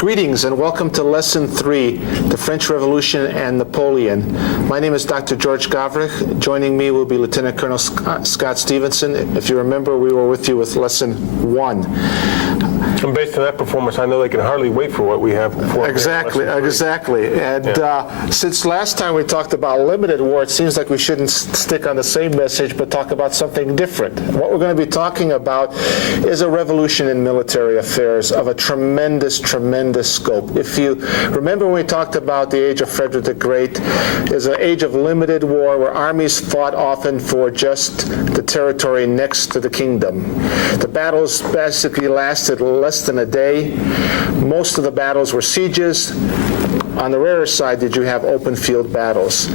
Greetings and welcome to Lesson 3, The French Revolution and Napoleon. My name is Dr. George Gavrich. Joining me will be Lieutenant Colonel Scott Stevenson. If you remember, we were with you with Lesson 1. And based on that performance, I know they can hardly wait for what we have before. Exactly. And since last time we talked about limited war, it seems like we shouldn't stick on the same message, but talk about something different. What we're going to be talking about is a revolution in military affairs of a tremendous scope. If you remember when we talked about the age of Frederick the Great, is an age of limited war where armies fought often for just the territory next to the kingdom. The battles basically lasted less than a day. Most of the battles were sieges. On the rarer side did you have open field battles.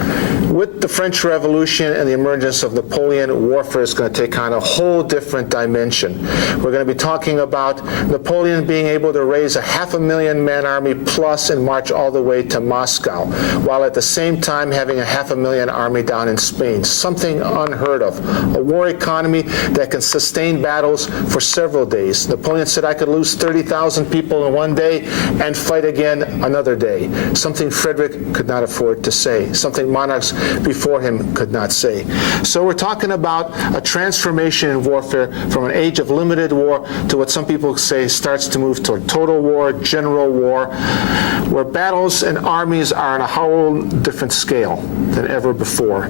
With the French Revolution and the emergence of Napoleon, warfare is going to take on a whole different dimension. We're going to be talking about Napoleon being able to raise a 500,000-man army plus and march all the way to Moscow, while at the same time having a 500,000 army down in Spain. Something unheard of. A war economy that can sustain battles for several days. Napoleon said, I could lose 30,000 people in one day and fight again another day. Something Frederick could not afford to say, something monarchs before him could not say. So we're talking about a transformation in warfare from an age of limited war to what some people say starts to move toward total war, general war, where battles and armies are on a whole different scale than ever before.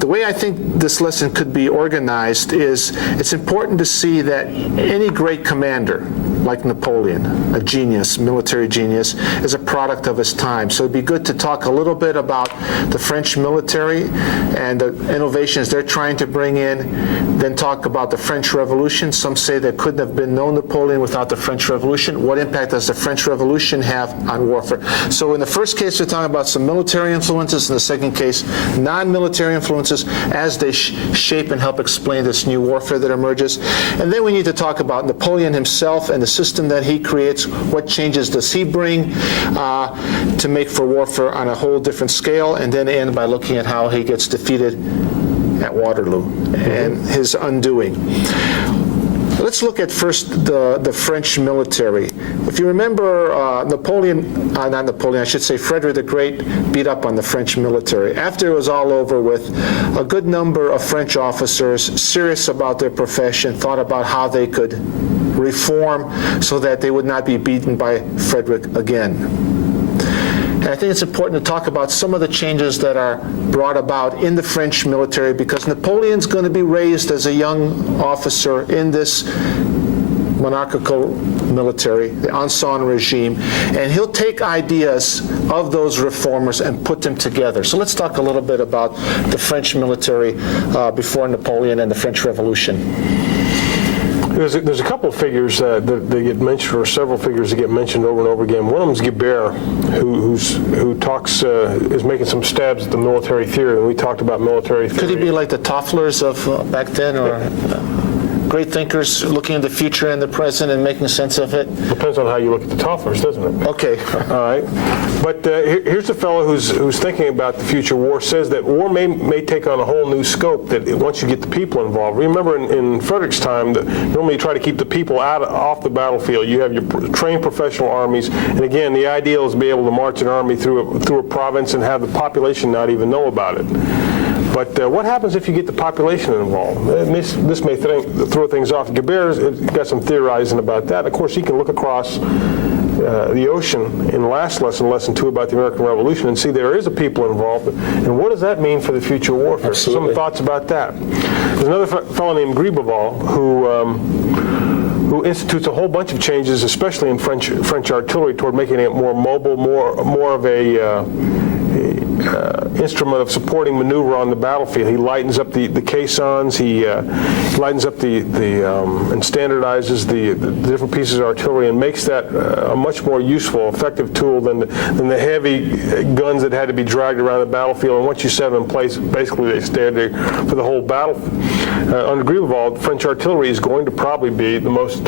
The way I think this lesson could be organized is it's important to see that any great commander, like Napoleon, a genius, military genius, is a product of his time. So it'd be good to talk a little bit about the French military and the innovations they're trying to bring in, then talk about the French Revolution. Some say there couldn't have been no Napoleon without the French Revolution. What impact does the French Revolution have on warfare? So in the first case, we're talking about some military influences. In the second case, non-military influences as they shape and help explain this new warfare that emerges. And then we need to talk about Napoleon himself and the system that he creates. What changes does he bring to make for warfare on a whole different scale, and then end by looking at how he gets defeated at Waterloo and his undoing. Let's look at first the French military. If you remember, Frederick the Great beat up on the French military. After it was all over with, a good number of French officers, serious about their profession, thought about how they could reform so that they would not be beaten by Frederick again. And I think it's important to talk about some of the changes that are brought about in the French military, because Napoleon's going to be raised as a young officer in this monarchical military, the Ancien regime, and he'll take ideas of those reformers and put them together. So let's talk a little bit about the French military before Napoleon and the French Revolution. There's a couple of figures that get mentioned, or several figures that get mentioned over and over again. One of them is Guibert, who talks, is making some stabs at the military theory, and we talked about military theory. Could he be like the Tofflers of back then, or great thinkers looking at the future and the present and making sense of it? Depends on how you look at the Tofflers, doesn't it? Okay. All right. But here's a fellow who's thinking about the future war, says that war may take on a whole new scope that once you get the people involved. Remember in Frederick's time, normally you try to keep the people off the battlefield. You have your trained professional armies, and again, the ideal is to be able to march an army through a province and have the population not even know about it. But what happens if you get the population involved? This may throw things off. Guibert's got some theorizing about that. Of course, he can look across the ocean in the last lesson, Lesson 2, about the American Revolution, and see there is a people involved. And what does that mean for the future warfare? Absolutely. Some thoughts about that. There's another fellow named Gribeval who institutes a whole bunch of changes, especially in French artillery, toward making it more mobile, more of a instrument of supporting maneuver on the battlefield. He lightens up the caissons. He lightens up and standardizes the different pieces of artillery and makes that a much more useful, effective tool than the heavy guns that had to be dragged around the battlefield. And once you set them in place, basically they stay there for the whole battle. Under Gribeval, French artillery is going to probably be the most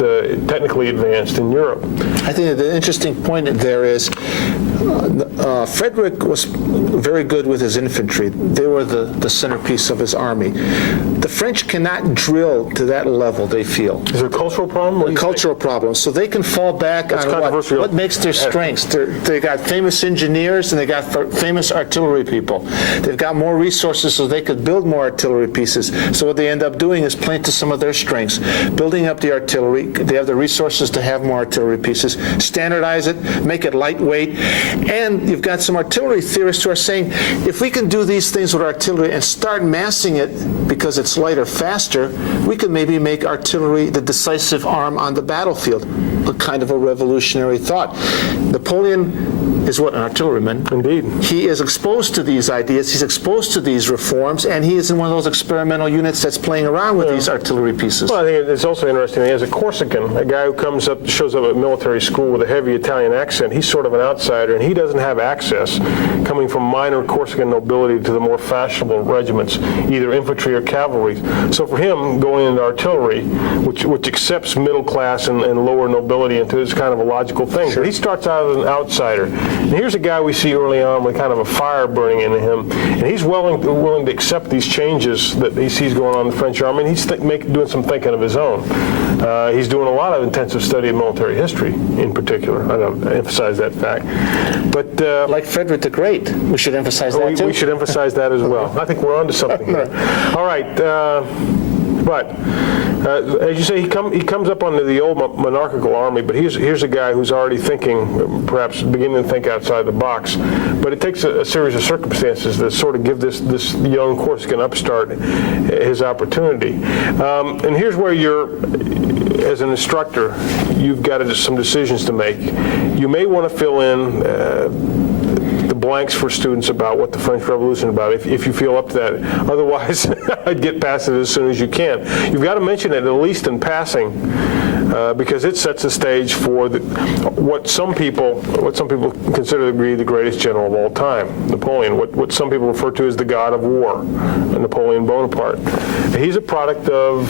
technically advanced in Europe. I think the interesting point there is Frederick was very very good with his infantry. They were the centerpiece of his army. The French cannot drill to that level, they feel. Is it a cultural problem? A cultural problem. So they can fall back on what makes their strengths. They got famous engineers and they got famous artillery people. They've got more resources so they could build more artillery pieces. So what they end up doing is playing to some of their strengths, building up the artillery. They have the resources to have more artillery pieces, standardize it, make it lightweight, and you've got some artillery theorists who are saying, if we can do these things with artillery and start massing it because it's lighter, faster, we could maybe make artillery the decisive arm on the battlefield. A kind of a revolutionary thought. Napoleon is what, an artilleryman? Indeed. He is exposed to these ideas, he's exposed to these reforms, and he is in one of those experimental units that's playing around with these artillery pieces. Well, I think it's also interesting, as a Corsican, a guy who shows up at military school with a heavy Italian accent, he's sort of an outsider, and he doesn't have access, coming from minor Corsican nobility, to the more fashionable regiments, either infantry or cavalry. So for him, going into artillery, which accepts middle class and lower nobility into, is kind of a logical thing. Sure. But he starts out as an outsider. And here's a guy we see early on with kind of a fire burning in him, and he's willing to accept these changes that he sees going on in the French army, and he's doing some thinking of his own. He's doing a lot of intensive study of military history, in particular. I don't emphasize that fact. But like Frederick the Great, we should emphasize that too. We should emphasize that as well. I think we're onto something here. All right. But as you say, he comes up under the old monarchical army, but here's a guy who's already thinking, perhaps beginning to think outside the box. But it takes a series of circumstances that sort of give this young Corsican upstart his opportunity. And here's where as an instructor, you've got some decisions to make. You may want to fill in blanks for students about what the French Revolution is about, if you feel up to that. Otherwise, I'd get past it as soon as you can. You've got to mention it at least in passing, because it sets the stage for what some people consider to be the greatest general of all time, Napoleon. What some people refer to as the god of war, Napoleon Bonaparte. He's a product of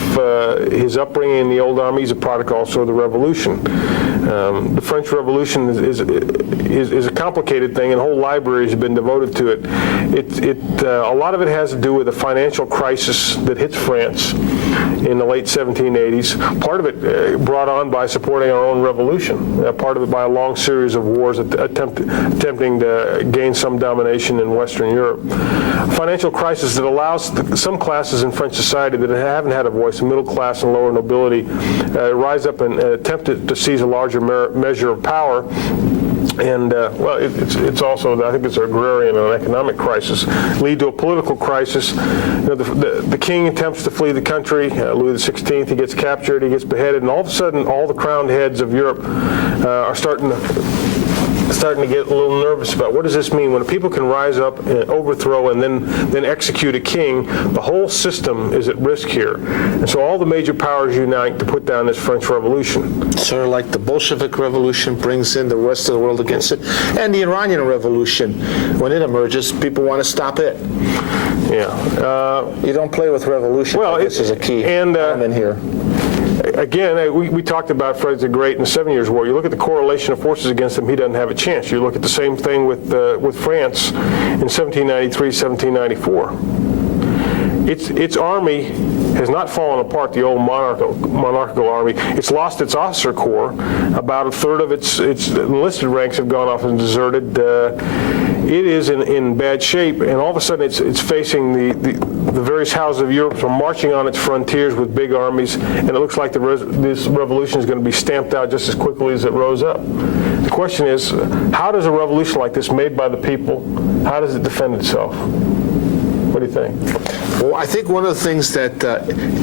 his upbringing in the old army. He's a product also of the Revolution. The French Revolution is a complicated thing, and whole libraries have been devoted to it. A lot of it has to do with the financial crisis that hits France in the late 1780s. Part of it brought on by supporting our own revolution. Part of it by a long series of wars attempting to gain some domination in Western Europe. Financial crisis that allows some classes in French society that haven't had a voice, middle class and lower nobility, rise up and attempt to seize a larger measure of power. And, well, it's also, I think it's an agrarian and an economic crisis, lead to a political crisis. You know, the king attempts to flee the country, Louis XVI, he gets captured, he gets beheaded, and all of a sudden, all the crowned heads of Europe are starting to get a little nervous about what does this mean when people can rise up and overthrow and then execute a king. The whole system is at risk here, and so all the major powers unite to put down this French Revolution. Sort of like the Bolshevik Revolution brings in the rest of the world against it, and the Iranian Revolution, when it emerges, people want to stop it. Yeah, you don't play with revolution. Well, this is a key element here. Again, we talked about Frederick the Great in the 7 Years' War. You look at the correlation of forces against him, he doesn't have a chance. You look at the same thing with France in 1793, 1794. Its army has not fallen apart, the old monarchical army. It's lost its officer corps. About a third of its enlisted ranks have gone off and deserted. It is in bad shape, and all of a sudden it's facing the various houses of Europe are marching on its frontiers with big armies, and it looks like this revolution is going to be stamped out just as quickly as it rose up. The question is, how does a revolution like this, made by the people, how does it defend itself? What do you think? Well, I think one of the things that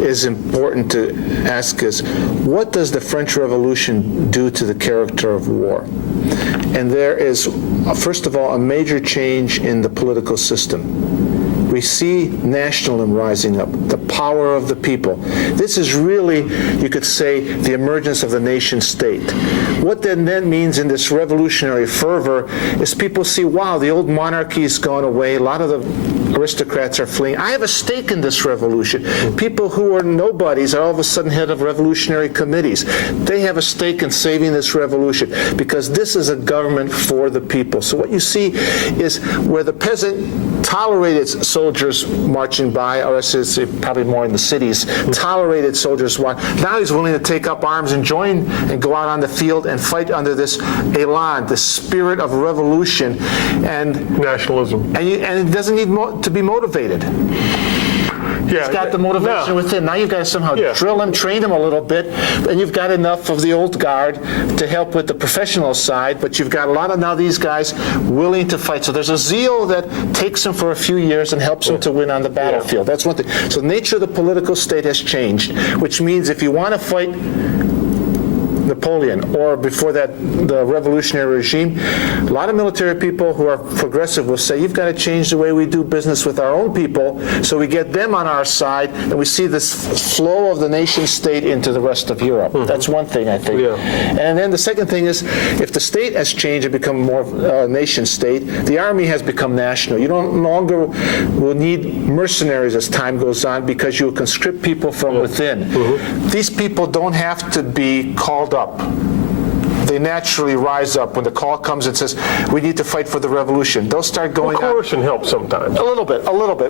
is important to ask is, what does the French Revolution do to the character of war? And there is, first of all, a major change in the political system. we see nationalism rising up, the power of the people. This is really, you could say, the emergence of the nation state. What then means in this revolutionary fervor is people see, wow, the old monarchy's gone away, a lot of the aristocrats are fleeing. I have a stake in this revolution. People who are nobodies are all of a sudden head of revolutionary committees. They have a stake in saving this revolution because this is a government for the people. So what you see is where the peasant tolerated soldiers marching by, or it's probably more in the cities, tolerated soldiers. Now he's willing to take up arms and join and go out on the field and fight under this elan, the spirit of revolution and nationalism. And it doesn't need to be motivated. Yeah, it's got the motivation within. Now you've got to somehow drill him, train him a little bit, and you've got enough of the old guard to help with the professional side, but you've got a lot of now these guys willing to fight. So there's a zeal that takes them for a few years and helps them to win on the battlefield. That's one thing. So the nature of the political state has changed, which means if you want to fight Napoleon, or before that, the revolutionary regime, a lot of military people who are progressive will say, you've got to change the way we do business with our own people, so we get them on our side, and we see this flow of the nation state into the rest of Europe. That's one thing, I think. Yeah. And then the second thing is, if the state has changed and become more nation state, the army has become national. You no longer will need mercenaries as time goes on because you will conscript people from within. These people don't have to be called up. They naturally rise up when the call comes and says, we need to fight for the revolution. They'll start going out. Coercion helps sometimes. A little bit.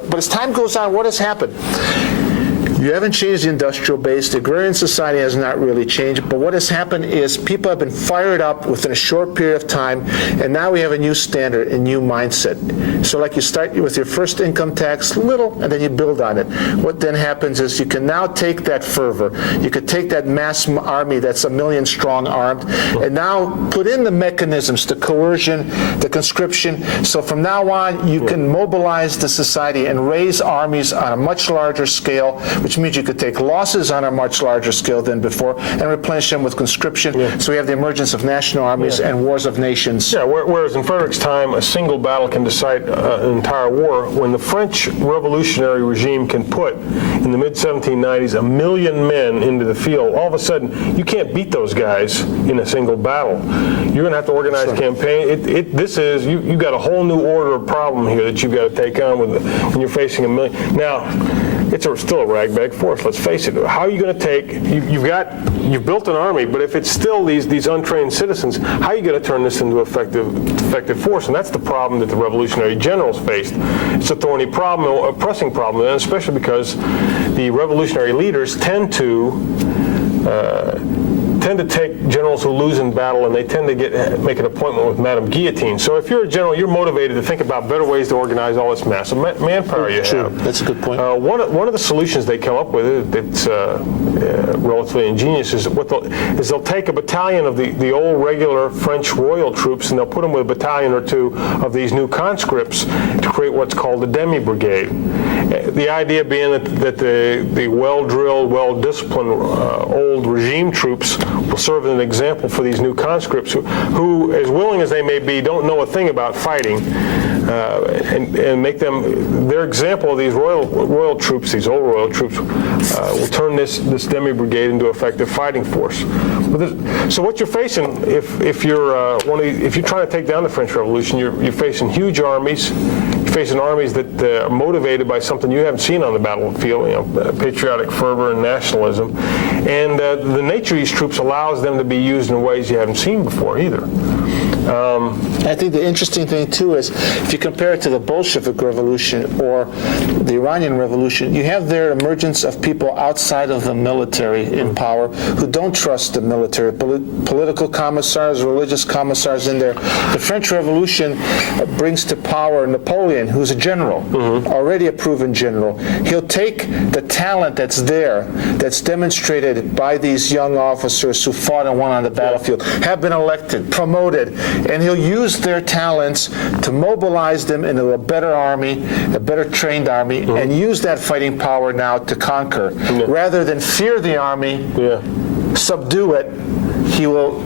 But as time goes on, what has happened? You haven't changed the industrial base. The agrarian society has not really changed. But what has happened is people have been fired up within a short period of time, and now we have a new standard, a new mindset. So like you start with your first income tax, little, and then you build on it. What then happens is you can now take that fervor, you could take that mass army that's 1 million strong armed, and now put in the mechanisms, the coercion, the conscription. So from now on, you can mobilize the society and raise armies on a much larger scale, which means you could take losses on a much larger scale than before and replenish them with conscription. So we have the emergence of national armies and wars of nations. Yeah, whereas in Frederick's time, a single battle can decide an entire war. When the French revolutionary regime can put, in the mid-1790s, 1 million men into the field, all of a sudden, you can't beat those guys in a single battle. You're going to have to organize a campaign. You've got a whole new order of problem here that you've got to take on when you're facing 1 million. Now, it's still a ragbag force, let's face it. How are you going to take, you've built an army, but if it's still these untrained citizens, how are you going to turn this into effective force? And that's the problem that the revolutionary generals faced. It's a thorny problem, a pressing problem, and especially because the revolutionary leaders tend to take generals who lose in battle, and they tend to make an appointment with Madame Guillotine. So if you're a general, you're motivated to think about better ways to organize all this massive manpower you have. That's a good point. One of the solutions they come up with that's relatively ingenious is they'll take a battalion of the old regular French royal troops, and they'll put them with a battalion or two of these new conscripts to create what's called the demi-brigade. The idea being that the well-drilled, well-disciplined old regime troops will serve as an example for these new conscripts who, as willing as they may be, don't know a thing about fighting, and make them their example of these royal troops, these old royal troops, will turn this demi-brigade into effective fighting force. So what you're facing, if you're trying to take down the French Revolution, you're facing huge armies. You're facing armies that are motivated by something you haven't seen on the battlefield, patriotic fervor and nationalism, and the nature of these troops allows them to be used in ways you haven't seen before either. I think the interesting thing, too, is if you compare it to the Bolshevik Revolution or the Iranian Revolution, you have their emergence of people outside of the military in power who don't trust the military, political commissars, religious commissars in there. The French Revolution brings to power Napoleon, who's a general, already a proven general. He'll take the talent that's there, that's demonstrated by these young officers who fought and won on the battlefield, have been elected, promoted, and he'll use their talents to mobilize them into a better army, a better trained army, and use that fighting power now to conquer. Rather than fear the army, subdue it, he will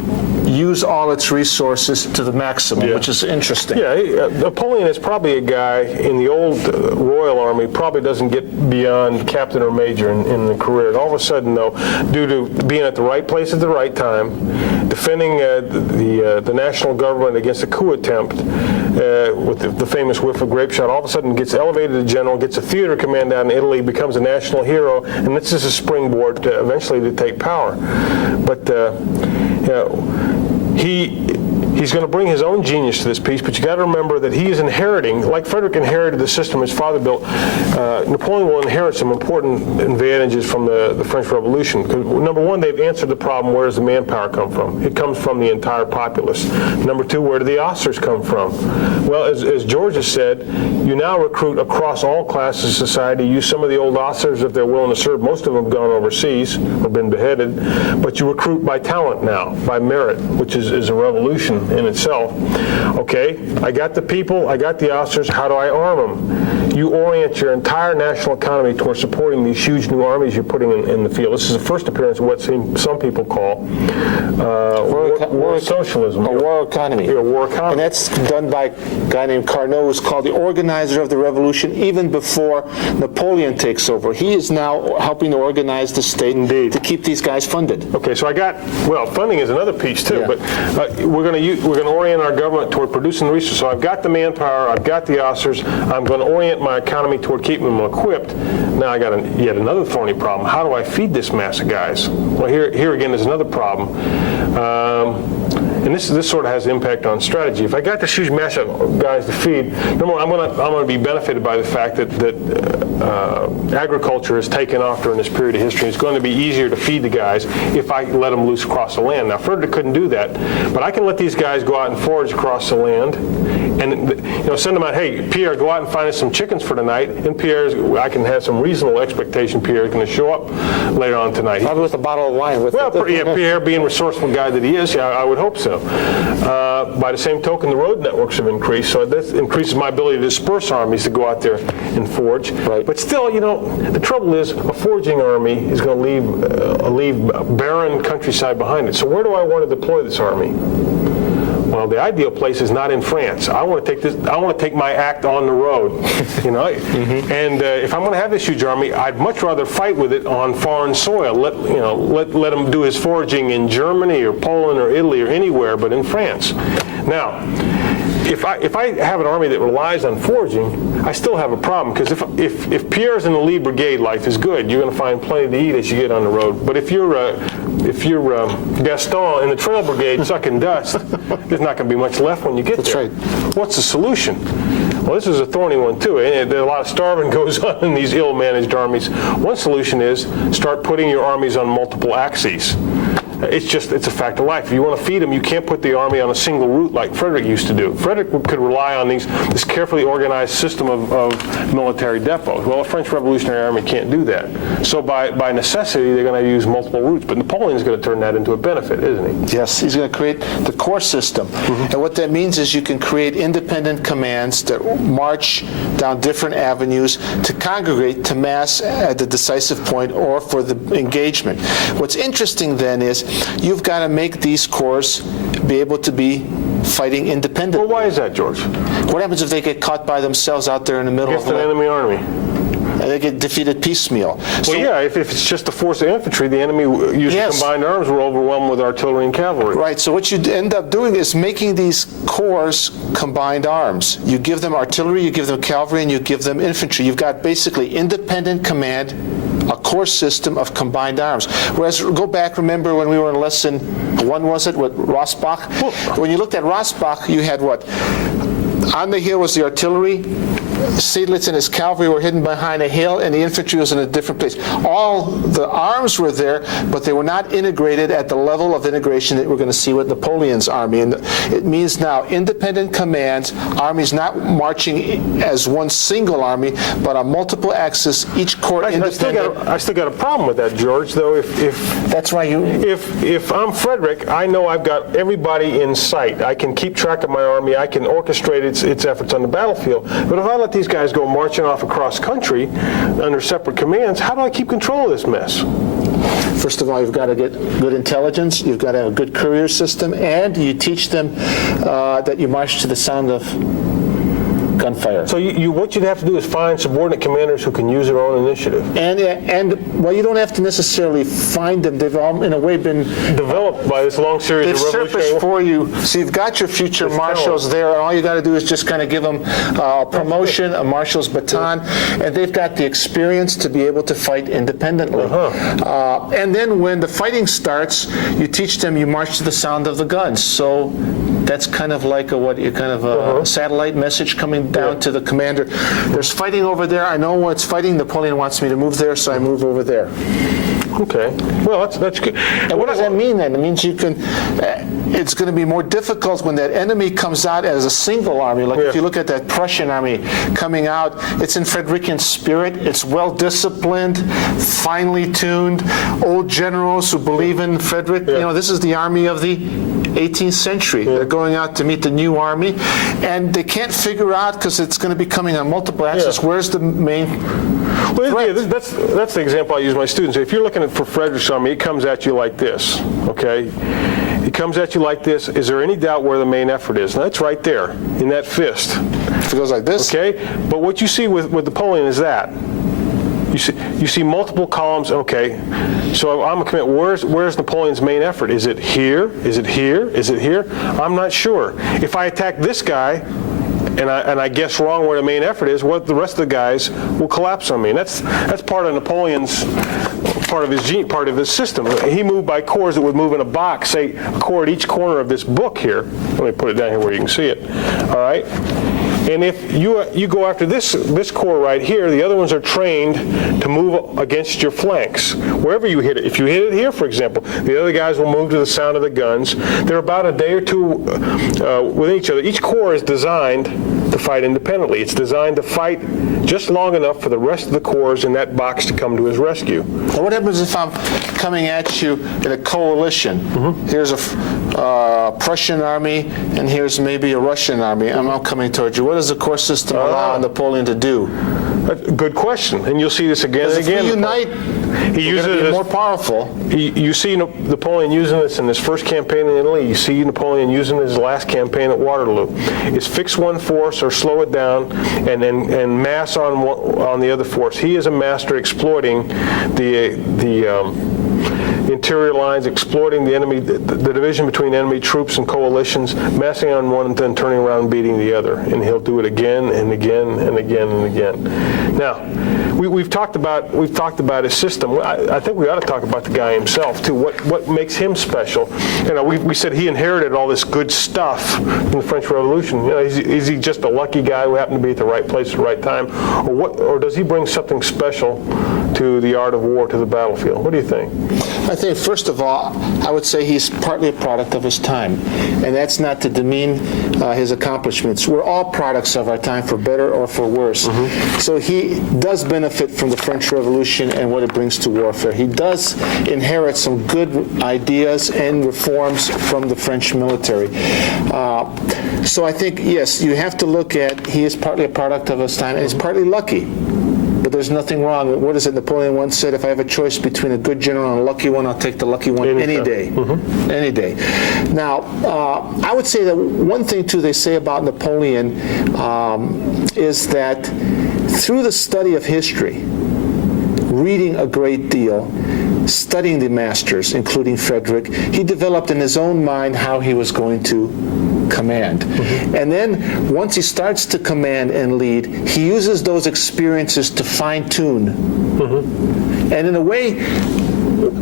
use all its resources to the maximum, which is interesting. Yeah, Napoleon is probably a guy in the old Royal Army, probably doesn't get beyond captain or major in the career. And all of a sudden, though, due to being at the right place at the right time, defending the national government against a coup attempt with the famous whiff of grape shot, all of a sudden gets elevated to general, gets a theater command down in Italy, becomes a national hero, and this is a springboard to eventually to take power. But he's going to bring his own genius to this piece, but you got to remember that he is inheriting, like Frederick inherited the system his father built, Napoleon will inherit some important advantages from the French Revolution. Number one, they've answered the problem, where does the manpower come from? It comes from the entire populace. Number two, where do the officers come from? Well, as George has said, you now recruit across all classes of society. Use some of the old officers if they're willing to serve. Most of them have gone overseas or been beheaded. But you recruit by talent now, by merit, which is a revolution in itself. Okay, I got the people, I got the officers, how do I arm them? You orient your entire national economy toward supporting these huge new armies you're putting in the field. This is the first appearance of what some people call war socialism. A war economy. Yeah, war economy. And that's done by a guy named Carnot, who's called the organizer of the revolution, even before Napoleon takes over. He is now helping to organize the state to keep these guys funded. Okay, so funding is another piece too, but we're going to orient our government toward producing the resources. So I've got the manpower, I've got the officers, I'm going to orient my economy toward keeping them equipped. Now I got yet another thorny problem. How do I feed this mass of guys? Well, here again is another problem. And this sort of has impact on strategy. If I got this huge mass of guys to feed, number one, I'm going to be benefited by the fact that agriculture has taken off during this period of history. It's going to be easier to feed the guys if I let them loose across the land. Now, Frederick couldn't do that, but I can let these guys go out and forage across the land, and send them out. Hey, Pierre, go out and find us some chickens for tonight. And I can have some reasonable expectation Pierre is going to show up later on tonight. Probably with a bottle of wine. Pierre, being resourceful guy that he is, I would hope so. By the same token, the road networks have increased, so this increases my ability to disperse armies to go out there and forage. Right. But still, the trouble is a foraging army is going to leave barren countryside behind it. So where do I want to deploy this army? Well, the ideal place is not in France. I want to take my act on the road, And if I'm going to have this huge army, I'd much rather fight with it on foreign soil. Let him do his foraging in Germany or Poland or Italy or anywhere, but in France. Now, if I have an army that relies on foraging, I still have a problem, because if Pierre's in the lead brigade, life is good. You're going to find plenty to eat as you get on the road. But if you're Gaston in the trail brigade sucking dust, there's not going to be much left when you get there. That's right. What's the solution? Well, this is a thorny one too. A lot of starving goes on in these ill-managed armies. One solution is start putting your armies on multiple axes. It's a fact of life. If you want to feed them, you can't put the army on a single route like Frederick used to do. Frederick could rely on this carefully organized system of military depots. Well, a French Revolutionary Army can't do that. So by necessity, they're going to use multiple routes. But Napoleon's going to turn that into a benefit, isn't he? Yes, he's going to create the corps system. And what that means is you can create independent commands that march down different avenues to congregate, to mass at the decisive point or for the engagement. What's interesting then is you've got to make these corps be able to be fighting independently. Well, why is that, George? What happens if they get caught by themselves out there in the middle Against of an enemy army? And they get defeated piecemeal. Well, yeah, if it's just a force of infantry, the enemy using combined arms were overwhelmed with artillery and cavalry. Right, so what you end up doing is making these corps combined arms. You give them artillery, you give them cavalry, and you give them infantry. You've got basically independent command, a corps system of combined arms. Whereas, go back, remember when we were in lesson 1, was it, with Rossbach? When you looked at Rossbach, you had what? On the hill was the artillery, Seydlitz and his cavalry were hidden behind a hill, and the infantry was in a different place. All the arms were there, but they were not integrated at the level of integration that we're going to see with Napoleon's army. And it means now independent commands, armies not marching as one single army, but on multiple axes, each corps independent. I still got a problem with that, George, though. That's why If I'm Frederick, I know I've got everybody in sight. I can keep track of my army. I can orchestrate its efforts on the battlefield. But if I let these guys go marching off across country under separate commands, how do I keep control of this mess? First of all, you've got to get good intelligence, you've got to have a good courier system, and you teach them that you march to the sound of gunfire. So what you'd have to do is find subordinate commanders who can use their own initiative. And well, you don't have to necessarily find them. They've all, in a way, been developed by this long series they've of revolutionary surfaced for you. So you've got your future marshals there, and all you got to do is just kind of give them a promotion, a marshal's baton, and they've got the experience to be able to fight independently. And then when the fighting starts, you teach them, you march to the sound of the guns. So that's kind of like a satellite message coming down to the commander. There's fighting over there. I know what's fighting. Napoleon wants me to move there, so I move over there. Okay. Well, that's good. And what does that mean then? It means you can. It's going to be more difficult when that enemy comes out as a single army. Like if you look at that Prussian army coming out, it's in Frederican spirit. It's well disciplined, finely tuned, old generals who believe in Frederick. You know, this is the army of the 18th century. They're going out to meet the new army, and they can't figure out, because it's going to be coming on multiple axes, where's the main threat? That's the example I use with my students. If you're looking for Frederick's army, it comes at you like this, okay? It comes at you like this. Is there any doubt where the main effort is? Now, it's right there in that fist. If it goes like this. Okay? But what you see with Napoleon is that. You see multiple columns. Okay, so I'm a commander. Where's Napoleon's main effort? Is it here? Is it here? Is it here? I'm not sure. If I attack this guy, and I guess wrong where the main effort is, what the rest of the guys will collapse on me. And that's part of Napoleon's part of his system. He moved by corps that would move in a box, say a corps at each corner of this book here. Let me put it down here where you can see it. All right. And if you go after this corps right here, the other ones are trained to move against your flanks, wherever you hit it. If you hit it here, for example, the other guys will move to the sound of the guns. They're about a day or two within each other. Each corps is designed to fight independently. It's designed to fight just long enough for the rest of the corps in that box to come to his rescue. Well, what happens if I'm coming at you in a coalition? Here's a Prussian army, and here's maybe a Russian army. I'm coming towards you. What does the corps system allow Napoleon to do? Good question, and you'll see this again and again. If we unite, he uses it it more powerful. You see Napoleon using this in his first campaign in Italy. You see Napoleon using his last campaign at Waterloo. Is fix one force or slow it down, and mass on the other force. He is a master exploiting the interior lines, exploiting the enemy, the division between enemy troops and coalitions, massing on one and then turning around and beating the other. And he'll do it again and again and again and again. Now, we've talked about his system. I think we ought to talk about the guy himself too. What makes him special? You know, we said he inherited all this good stuff from the French Revolution. You know, is he just a lucky guy who happened to be at the right place at the right time, or does he bring something special to the art of war, to the battlefield? What do you think? I think, first of all, I would say he's partly a product of his time, and that's not to demean his accomplishments. We're all products of our time, for better or for worse. So he does benefit from the French Revolution and what it brings to warfare. He does inherit some good ideas and reforms from the French military. So I think, yes, you have to look at, he is partly a product of his time, and he's partly lucky. But there's nothing wrong. What is it Napoleon once said? If I have a choice between a good general and a lucky one, I'll take the lucky one any day. Any day. Now, I would say that one thing, too, they say about Napoleon is that through the study of history, reading a great deal, studying the masters, including Frederick, he developed in his own mind how he was going to command. And then once he starts to command and lead, he uses those experiences to fine-tune. And in a way,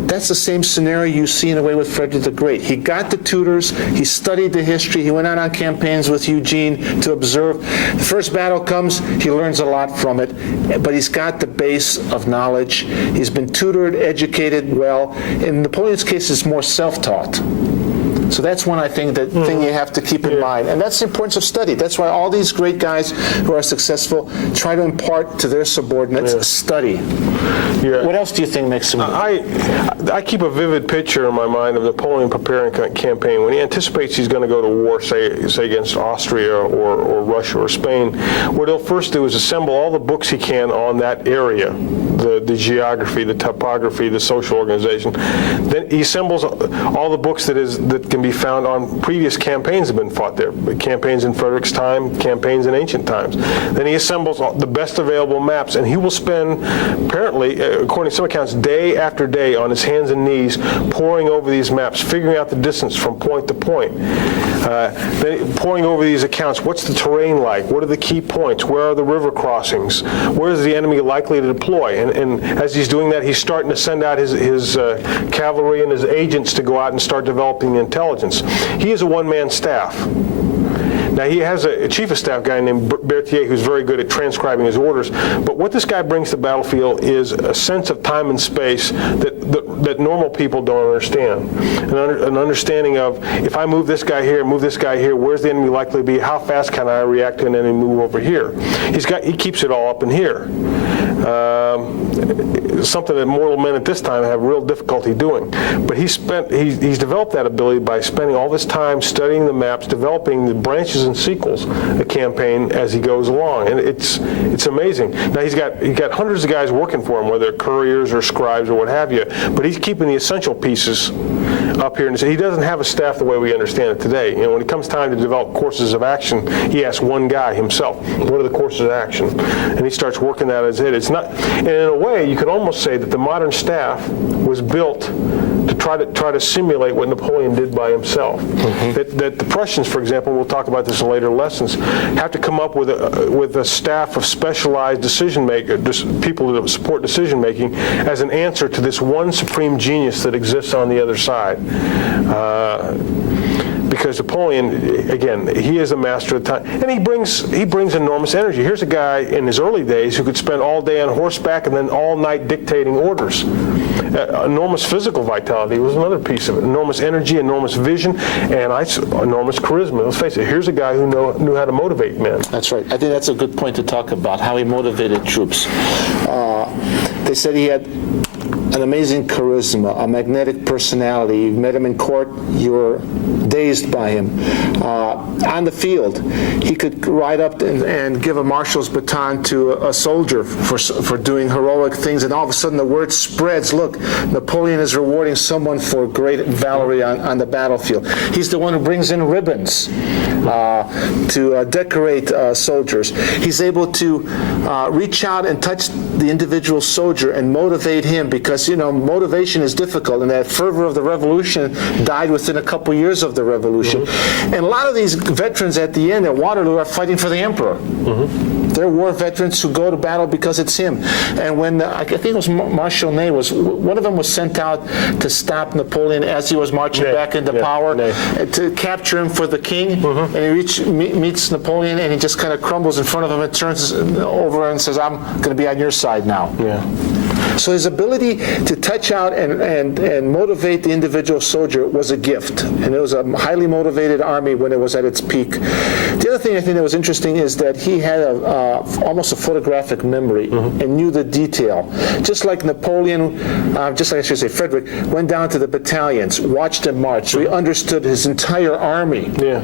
that's the same scenario you see in a way with Frederick the Great. He got the tutors, he studied the history, he went out on campaigns with Eugene to observe. The first battle comes, he learns a lot from it, but he's got the base of knowledge. He's been tutored, educated well. In Napoleon's case, it's more self-taught. So that's one, I think, thing you have to keep in mind. And that's the importance of study. That's why all these great guys who are successful try to impart to their subordinates study. Yeah. What else do you think makes them I keep a vivid picture in my mind of Napoleon preparing a campaign. When he anticipates he's going to go to war, say against Austria or Russia or Spain, what he'll first do is assemble all the books he can on that area, the geography, the topography, the social organization. Then he assembles all the books that can be found on previous campaigns that have been fought there, campaigns in Frederick's time, campaigns in ancient times. Then he assembles the best available maps, and he will spend, apparently, according to some accounts, day after day on his hands and knees, poring over these maps, figuring out the distance from point to point. Then poring over these accounts, what's the terrain like? What are the key points? Where are the river crossings? Where is the enemy likely to deploy? And as he's doing that, he's starting to send out his cavalry and his agents to go out and start developing the intelligence. He is a one-man staff. Now, he has a chief of staff guy named Berthier who's very good at transcribing his orders, but what this guy brings to the battlefield is a sense of time and space that normal people don't understand. An understanding of, if I move this guy here, where's the enemy likely to be? How fast can I react to an enemy move over here? He keeps it all up in here. Something that mortal men at this time have real difficulty doing. But he's developed that ability by spending all this time studying the maps, developing the branches and sequels a campaign as he goes along, and it's amazing. Now he's got hundreds of guys working for him, whether they're couriers or scribes or what have you, but he's keeping the essential pieces up here. And he doesn't have a staff the way we understand it today. When it comes time to develop courses of action, he asks one guy himself, what are the courses of action? And he starts working that as it. It's not, and in a way, you could almost say that the modern staff was built to try to simulate what Napoleon did by himself. Mm-hmm. That the Prussians, for example, we'll talk about this in later lessons, have to come up with a staff of specialized decision makers, people that support decision making, as an answer to this one supreme genius that exists on the other side. Because Napoleon, again, he is a master of time, and he brings enormous energy. Here's a guy in his early days who could spend all day on horseback and then all night dictating orders. Enormous physical vitality was another piece of it. Enormous energy, enormous vision, and enormous charisma. Let's face it, here's a guy who knew how to motivate men. That's right. I think that's a good point to talk about, how he motivated troops. They said he had an amazing charisma, a magnetic personality. You met him in court, you were dazed by him. On the field, he could ride up and give a marshal's baton to a soldier for doing heroic things, and all of a sudden the word spreads, look, Napoleon is rewarding someone for great valor on the battlefield. He's the one who brings in ribbons to decorate soldiers. He's able to reach out and touch the individual soldier and motivate him, because motivation is difficult, and that fervor of the revolution died within a couple years of the revolution. Mm-hmm. And a lot of these veterans at the end at Waterloo are fighting for the emperor. Mm-hmm. They're war veterans who go to battle because it's him. And when I think it was Marshal Ney, one of them was sent out to stop Napoleon as he was marching back into power, to capture him for the king. Mm-hmm. And he meets Napoleon, and he just kind of crumbles in front of him and turns over and says, I'm going to be on your side now. Yeah. So his ability to touch out and motivate the individual soldier was a gift. And it was a highly motivated army when it was at its peak. The other thing I think that was interesting is that he had almost a photographic memory and knew the detail. Just like Napoleon, just like I should say Frederick, went down to the battalions, watched them march, so he understood his entire army. Yeah.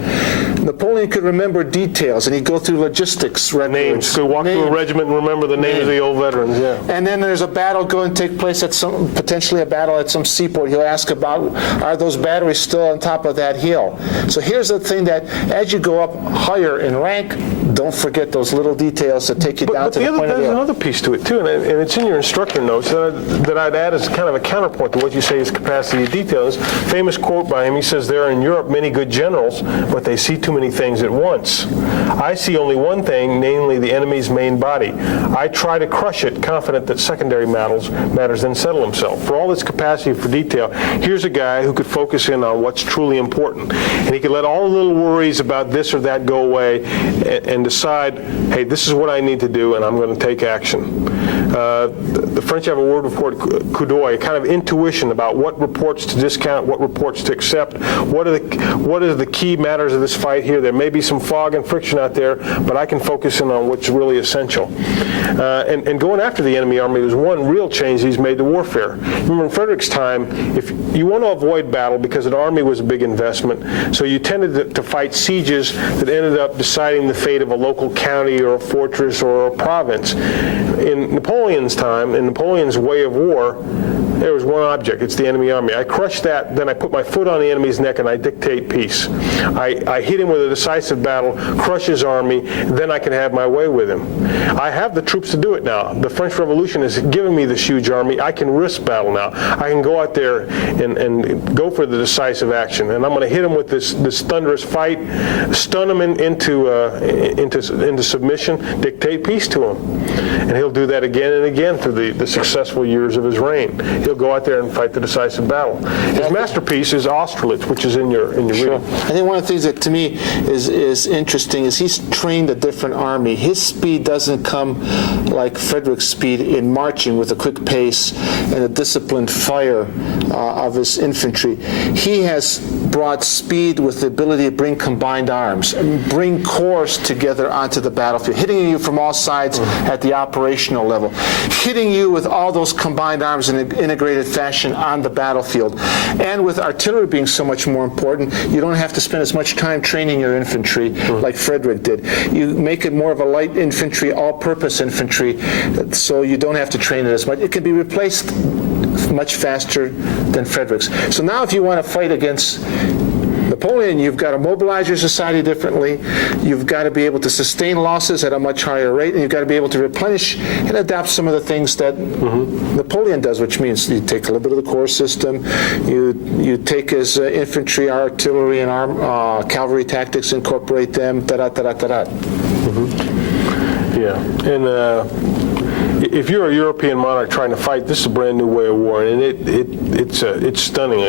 Napoleon could remember details, and he'd go through logistics records. Names. Could walk through a regiment and remember the names of the old veterans. Yeah. And then there's a battle going to take place at potentially a battle at some seaport. He'll ask about, are those batteries still on top of that hill? So here's the thing, that as you go up higher in rank, don't forget those little details that take you down to the point of the hill. There's another piece to it too, and it's in your instructor notes that I'd add as kind of a counterpoint to what you say is capacity of detail. This famous quote by him, he says, there are in Europe many good generals, but they see too many things at once. I see only one thing, namely the enemy's main body. I try to crush it, confident that secondary matters then settle himself. For all its capacity for detail, here's a guy who could focus in on what's truly important. And he could let all the little worries about this or that go away and decide, hey, this is what I need to do, and I'm going to take action. The French have a word called coup d'oeil, kind of intuition about what reports to discount, what reports to accept, what are the key matters of this fight here. There may be some fog and friction out there, but I can focus in on what's really essential. And going after the enemy army was one real change he's made to warfare. Remember, in Frederick's time, if you want to avoid battle because an army was a big investment, so you tended to fight sieges that ended up deciding the fate of a local county or a fortress or a province. In Napoleon's time, in Napoleon's way of war, there was one object. It's the enemy army. I crush that, then I put my foot on the enemy's neck and I dictate peace. I hit him with a decisive battle, crush his army, then I can have my way with him. I have the troops to do it now. The French Revolution has given me this huge army. I can risk battle now. I can go out there and go for the decisive action. And I'm going to hit him with this thunderous fight, stun him into submission, dictate peace to him. And he'll do that again and again through the successful years of his reign. He'll go out there and fight the decisive battle. His masterpiece is Austerlitz, which is in your reading. I think one of the things that to me is interesting is he's trained a different army. His speed doesn't come like Frederick's speed in marching with a quick pace and a disciplined fire of his infantry. He has brought speed with the ability to bring combined arms, bring corps together onto the battlefield, hitting you from all sides at the operational level, hitting you with all those combined arms in an integrated fashion on the battlefield. And with artillery being so much more important, you don't have to spend as much time training your infantry like Frederick did. You make it more of a light infantry, all-purpose infantry, so you don't have to train it as much. It can be replaced much faster than Frederick's. So now if you want to fight against Napoleon, you've got to mobilize your society differently, you've got to be able to sustain losses at a much higher rate, and you've got to be able to replenish and adapt some of the things that Napoleon does, which means you take a little bit of the corps system, you take his infantry, artillery, and cavalry tactics, incorporate them, da-da-da-da-da-da. Yeah, and if you're a European monarch trying to fight, this is a brand new way of war, and it's stunning.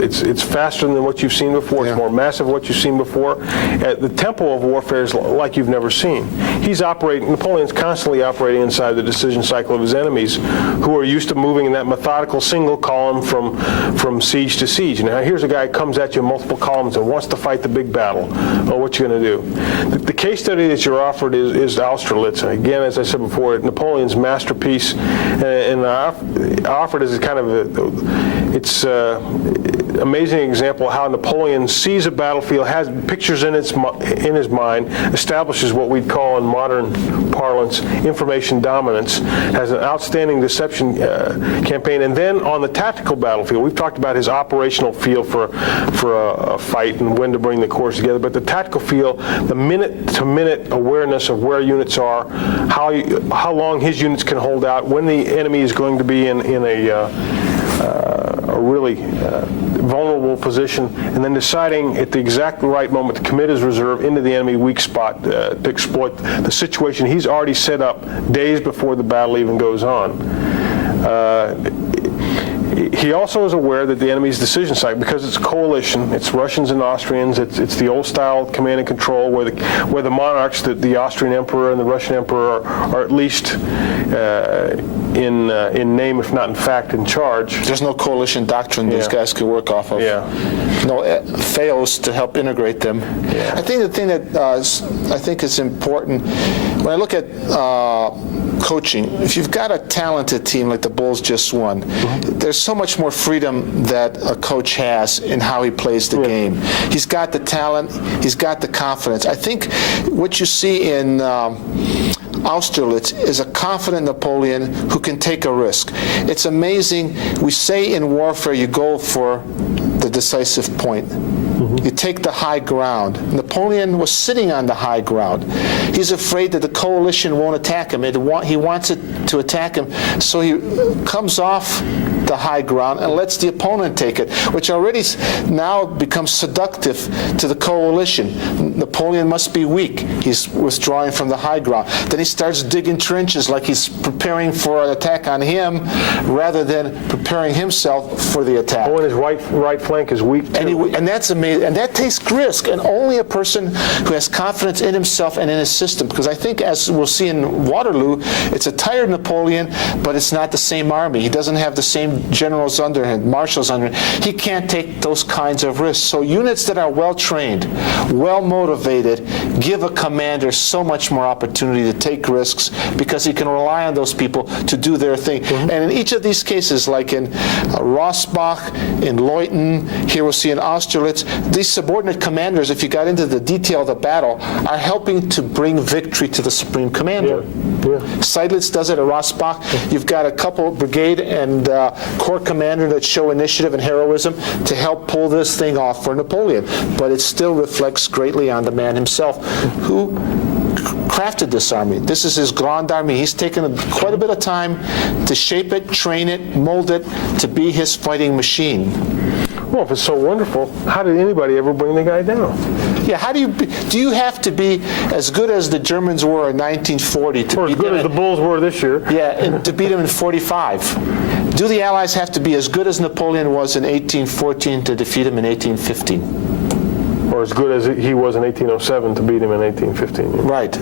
It's faster than what you've seen before. It's more massive than what you've seen before. The tempo of warfare is like you've never seen. Napoleon's constantly operating inside the decision cycle of his enemies, who are used to moving in that methodical single column from siege to siege. Now here's a guy who comes at you in multiple columns and wants to fight the big battle. Oh, what you going to do? The case study that you're offered is Austerlitz. And again, as I said before, Napoleon's masterpiece, and offered as a kind of it's amazing example of how Napoleon sees a battlefield, has pictures in his mind, establishes what we'd call in modern parlance information dominance, has an outstanding deception campaign, and then on the tactical battlefield, we've talked about his operational feel for a fight and when to bring the corps together, but the tactical feel, the minute-to-minute awareness of where units are, how long his units can hold out, when the enemy is going to be in a really vulnerable position, and then deciding at the exact right moment to commit his reserve into the enemy weak spot to exploit the situation he's already set up days before the battle even goes on. He also is aware that the enemy's decision cycle, because it's a coalition, it's Russians and Austrians, it's the old style command and control where the monarchs, the Austrian emperor and the Russian emperor are at least in name, if not in fact, in charge. There's no coalition doctrine these guys could work off of. No fails to help integrate them. I think the thing that I think is important, when I look at coaching, if you've got a talented team like the Bulls just won, there's so much more freedom that a coach has in how he plays the game. He's got the talent, he's got the confidence. I think what you see in Austerlitz is a confident Napoleon who can take a risk. It's amazing. We say in warfare you go for the decisive point. You take the high ground. Napoleon was sitting on the high ground. He's afraid that the coalition won't attack him. He wants it to attack him, so he comes off the high ground and lets the opponent take it, which already now becomes seductive to the coalition. Napoleon must be weak. He's withdrawing from the high ground. Then he starts digging trenches like he's preparing for an attack on him rather than preparing himself for the attack. Oh, and his right flank is weak too. And that's amazing. And that takes risk, and only a person who has confidence in himself and in his system. Because I think, as we'll see in Waterloo, it's a tired Napoleon, but it's not the same army. He doesn't have the same generals under him, marshals under him. He can't take those kinds of risks. So units that are well trained, well motivated, give a commander so much more opportunity to take risks because he can rely on those people to do their thing. And in each of these cases, like in Rossbach, in Leuthen, here we'll see in Austerlitz, these subordinate commanders, if you got into the detail of the battle, are helping to bring victory to the supreme commander. Seydlitz does it at Rossbach. You've got a couple brigade and corps commander that show initiative and heroism to help pull this thing off for Napoleon. But it still reflects greatly on the man himself, who crafted this army. This is his Grande Armée. He's taken quite a bit of time to shape it, train it, mold it to be his fighting machine. Well, if it's so wonderful, how did anybody ever bring the guy down? Yeah, how do you have to be as good as the Germans were in 1940 to Or as beat good them as the Bulls were this year? Yeah, and to beat them in 45. Do the Allies have to be as good as Napoleon was in 1814 to defeat him in 1815? Or as good as he was in 1807 to beat him in 1815? Right.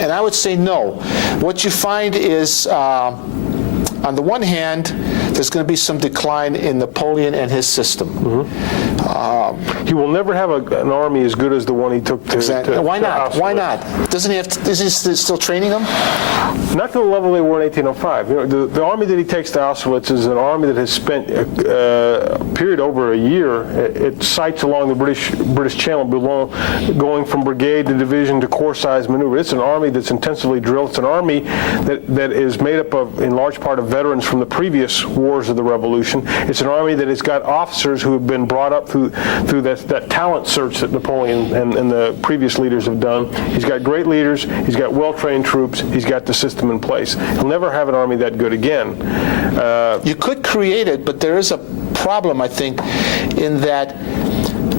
And I would say no. What you find is, on the one hand, there's going to be some decline in Napoleon and his system. He will never have an army as good as the one he took to Exactly. Why not? Austerlitz. Why not? Doesn't he have? Isn't he still training them? Not to the level they were in 1805. You know, the army that he takes to Austerlitz is an army that has spent a period over a year at sites along the British Channel, going from brigade to division to corps-sized maneuver. It's an army that's intensively drilled. It's an army that is made up of, in large part, of veterans from the previous wars of the Revolution. It's an army that has got officers who have been brought up through that talent search that Napoleon and the previous leaders have done. He's got great leaders. He's got well-trained troops. He's got the system in place. He'll never have an army that good again. You could create it, but there is a problem, I think, in that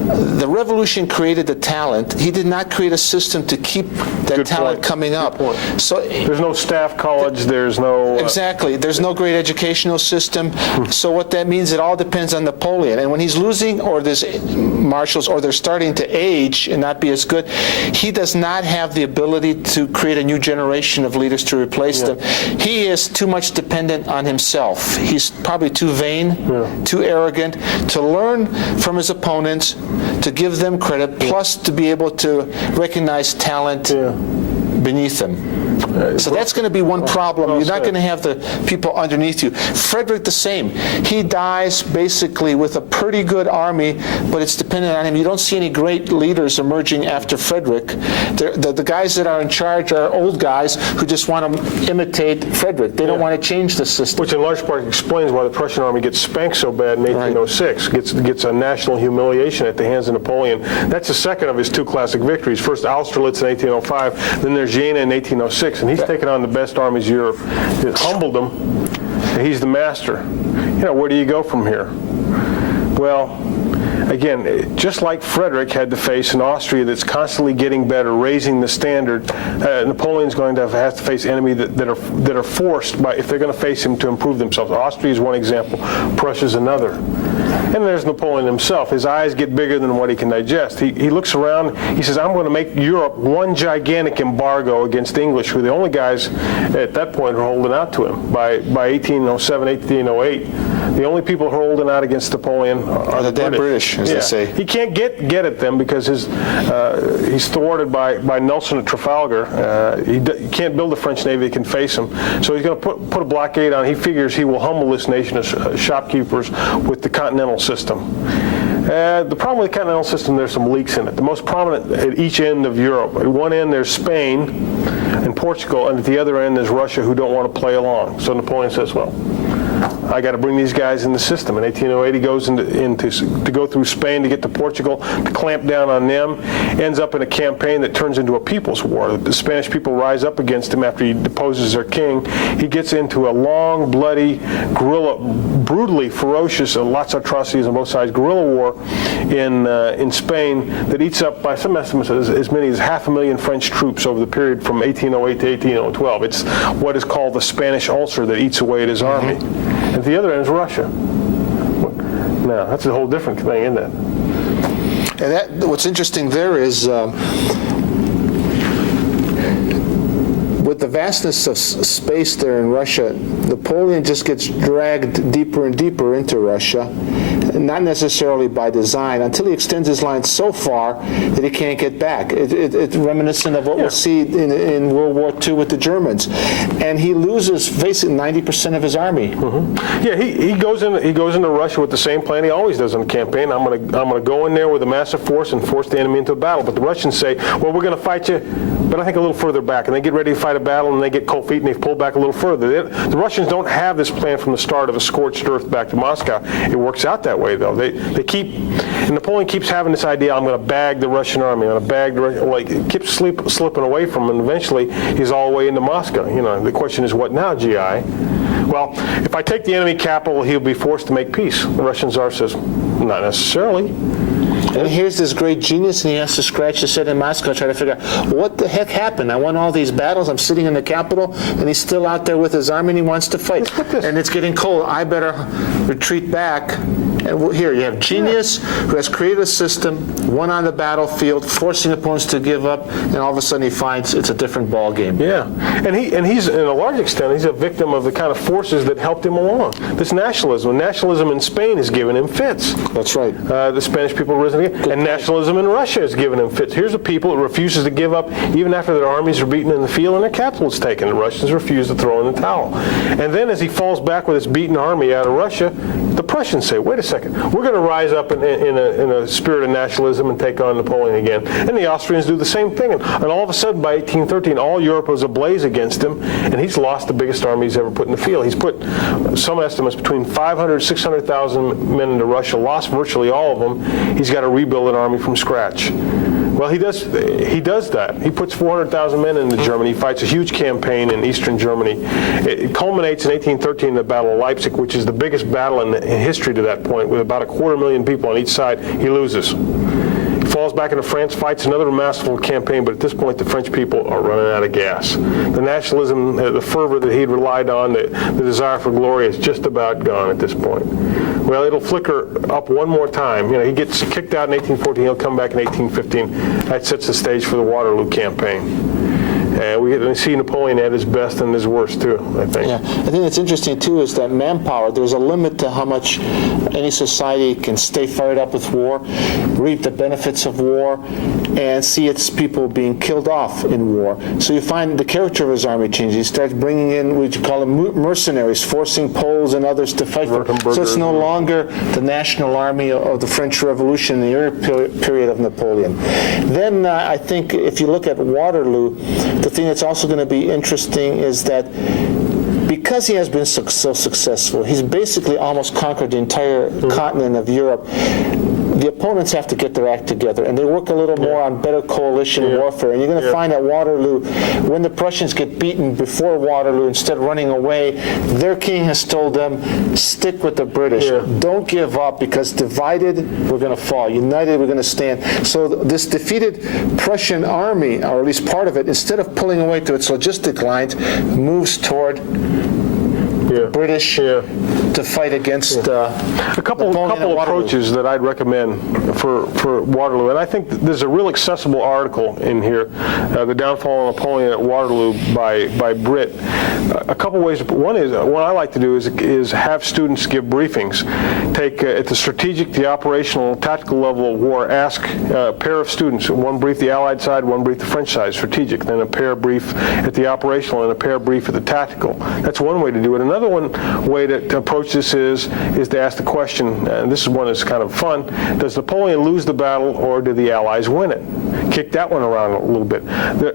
the revolution created the talent. He did not create a system to keep that Good talent point. coming Good up. point. So there's no staff college. There's no exactly. There's no great educational system. So what that means, it all depends on Napoleon. And when he's losing, or there's marshals, or they're starting to age and not be as good, he does not have the ability to create a new generation of leaders to replace them. He is too much dependent on himself. He's probably too vain, too arrogant to learn from his opponents, to give them credit, plus to be able to recognize talent beneath them. So that's going to be one problem. You're not going to have the people underneath you. Frederick the same. He dies basically with a pretty good army, but it's dependent on him. You don't see any great leaders emerging after Frederick. The guys that are in charge are old guys who just want to imitate Frederick. They don't want to change the system. Which in large part explains why the Prussian army gets spanked so bad in 1806, gets a national humiliation at the hands of Napoleon. That's the second of his two classic victories. First Austerlitz in 1805, then there's Jena in 1806, and he's taken on the best armies Europe. It humbled him, and he's the master. You know, where do you go from here? Well, again, just like Frederick had to face an Austria that's constantly getting better, raising the standard, Napoleon's going to have to face enemies that are forced by, if they're going to face him, to improve themselves. Austria is one example. Prussia's another. And there's Napoleon himself. His eyes get bigger than what he can digest. He looks around. He says, I'm going to make Europe one gigantic embargo against the English, who are the only guys at that point who are holding out to him. By 1807, 1808, the only people who are holding out against Napoleon are the damn British, as they say. He can't get at them because he's thwarted by Nelson at Trafalgar. He can't build a French navy that can face him. So he's going to put a blockade on. He figures he will humble this nation of shopkeepers with the continental system. The problem with the continental system, there's some leaks in it. The most prominent at each end of Europe. At one end there's Spain and Portugal, and at the other end there's Russia, who don't want to play along. So Napoleon says, well, I got to bring these guys in the system. In 1808, he goes to go through Spain to get to Portugal, to clamp down on them, ends up in a campaign that turns into a people's war. The Spanish people rise up against him after he deposes their king. He gets into a long, bloody, brutally ferocious, and lots of atrocities on both sides, guerrilla war in Spain that eats up, by some estimates, as many as 500,000 French troops over the period from 1808 to 1812. It's what is called the Spanish ulcer that eats away at his army. At the other end is Russia. Now, that's a whole different thing, isn't it? And what's interesting there is with the vastness of space there in Russia, Napoleon just gets dragged deeper and deeper into Russia, not necessarily by design, until he extends his line so far that he can't get back. It's reminiscent of what we'll see in World War II with the Germans. And he loses basically 90% of his army. Yeah, he goes into Russia with the same plan he always does in a campaign. I'm gonna go in there with a massive force and force the enemy into a battle. But the Russians say, well, we're gonna fight you, but I think a little further back. And they get ready to fight a battle, and they get cold feet, and they pull back a little further. The Russians don't have this plan from the start of a scorched earth back to Moscow. It works out that way, though. And Napoleon keeps having this idea, I'm going to bag the Russian army. I'm going to bag the Russian, it keeps slipping away from him, and eventually he's all the way into Moscow. The question is, what now, GI? Well, if I take the enemy capital, he'll be forced to make peace. The Russian Tsar says, not necessarily. And here's this great genius, and he has to scratch his head in Moscow, try to figure out what the heck happened. I won all these battles. I'm sitting in the capital, and he's still out there with his army, and he wants to fight. And it's getting cold. I better retreat back. And here you have genius who has created a system, won on the battlefield, forcing opponents to give up, and all of a sudden he finds it's a different ball game. Yeah, and he's, in a large extent, he's a victim of the kind of forces that helped him along. This nationalism in Spain has given him fits. That's right. The Spanish people have risen again. And nationalism in Russia has given him fits. Here's a people that refuses to give up even after their armies are beaten in the field and their capital is taken. The Russians refuse to throw in the towel. And then as he falls back with his beaten army out of Russia, the Prussians say, wait a second, we're going to rise up in a spirit of nationalism and take on Napoleon again. And the Austrians do the same thing. And all of a sudden, by 1813, all Europe was ablaze against him, and he's lost the biggest army he's ever put in the field. He's put, some estimates, between 500 600,000 men into Russia, lost virtually all of them. He's got to rebuild an army from scratch. Well, he does that. He puts 400,000 men into Germany. He fights a huge campaign in eastern Germany. It culminates in 1813 in the Battle of Leipzig, which is the biggest battle in history to that point, with about 250,000 people on each side. He loses. He falls back into France, fights another masterful campaign, but at this point the French people are running out of gas. The nationalism, the fervor that he'd relied on, the desire for glory is just about gone at this point. Well, it'll flicker up one more time. He gets kicked out in 1814, he'll come back in 1815. That sets the stage for the Waterloo campaign. And we see Napoleon at his best and his worst, too, I think. Yeah, I think that's interesting, too, is that manpower, there's a limit to how much any society can stay fired up with war, reap the benefits of war, and see its people being killed off in war. So you find the character of his army changes. He starts bringing in what you call them mercenaries, forcing Poles and others to fight for him. So it's no longer the national army of the French Revolution in the early period of Napoleon. Then I think if you look at Waterloo, the thing that's also going to be interesting is that because he has been so successful, he's basically almost conquered the entire continent of Europe. The opponents have to get their act together, and they work a little more on better coalition warfare. And you're going to find at Waterloo, when the Prussians get beaten before Waterloo, instead of running away, their king has told them, stick with the British. Don't give up, because divided, we're going to fall. United, we're going to stand. So this defeated Prussian army, or at least part of it, instead of pulling away to its logistic lines, moves toward British to fight against a couple approaches that I'd recommend for Waterloo, and I think there's a real accessible article in here, The Downfall of Napoleon at Waterloo by Britt. A couple ways. One is, what I like to do is have students give briefings. Take at the strategic, the operational, tactical level of war, ask a pair of students, one brief the Allied side, one brief the French side, strategic, then a pair brief at the operational and a pair brief at the tactical. That's one way to do it. Another another way to approach this is to ask the question, and this is one that's kind of fun, does Napoleon lose the battle or did the Allies win it? Kick that one around a little bit.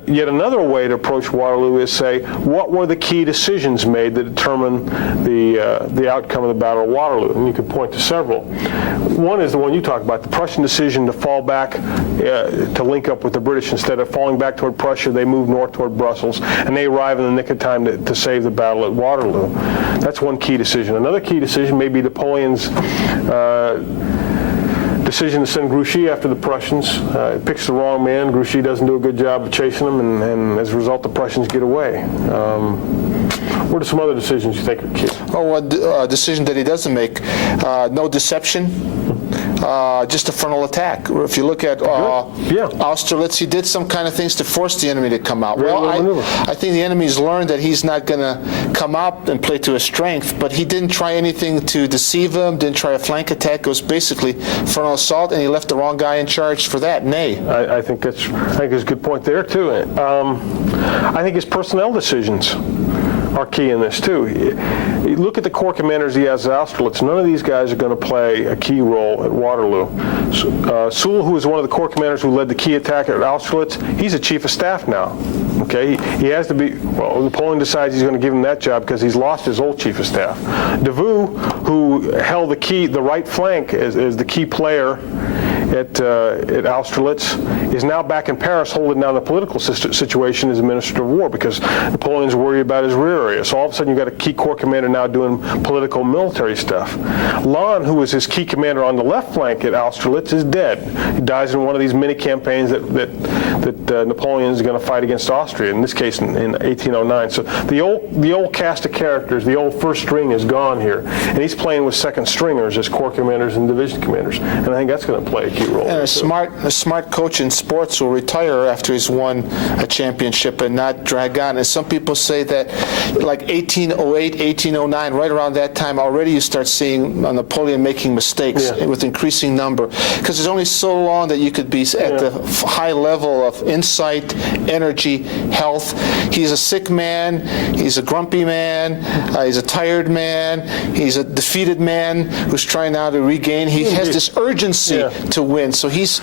Yet another way to approach Waterloo is say, what were the key decisions made that determined the outcome of the Battle of Waterloo? And you could point to several. One is the one you talked about, the Prussian decision to fall back, to link up with the British. Instead of falling back toward Prussia, they moved north toward Brussels, and they arrive in the nick of time to save the battle at Waterloo. That's one key decision. Another key decision may be Napoleon's decision to send Grouchy after the Prussians. Picks the wrong man. Grouchy doesn't do a good job of chasing them, and as a result, the Prussians get away. What are some other decisions you think are key? One decision that he doesn't make, no deception. Just a frontal attack. If you look at Austerlitz, he did some kind of things to force the enemy to come out. I think the enemy's learned that he's not going to come out and play to his strength, but he didn't try anything to deceive him, didn't try a flank attack. It was basically frontal assault, and he left the wrong guy in charge for that. I think there's a good point there, too. I think his personnel decisions are key in this, too. You look at the corps commanders he has at Austerlitz. None of these guys are going to play a key role at Waterloo. Soule, who was one of the corps commanders who led the key attack at Austerlitz, he's a chief of staff now. Okay, he has to be. Well, Napoleon decides he's going to give him that job because he's lost his old chief of staff. Davout, who held the right flank as the key player at Austerlitz, is now back in Paris holding down the political situation as Minister of War because Napoleon's worried about his rear area. So all of a sudden you've got a key corps commander now doing political military stuff. Lannes, who was his key commander on the left flank at Austerlitz, is dead. He dies in one of these mini campaigns that Napoleon's going to fight against Austria, in this case in 1809. So the old cast of characters, the old first string is gone here. And he's playing with second stringers as corps commanders and division commanders. And I think that's going to play a key role. And a smart coach in sports will retire after he's won a championship and not drag on. And some people say that like 1808, 1809, right around that time, already you start seeing Napoleon making mistakes with increasing number. Because there's only so long that you could be at the high level of insight, energy, health. He's a sick man. He's a grumpy man. He's a tired man. He's a defeated man who's trying now to regain. He has this urgency to win. So he's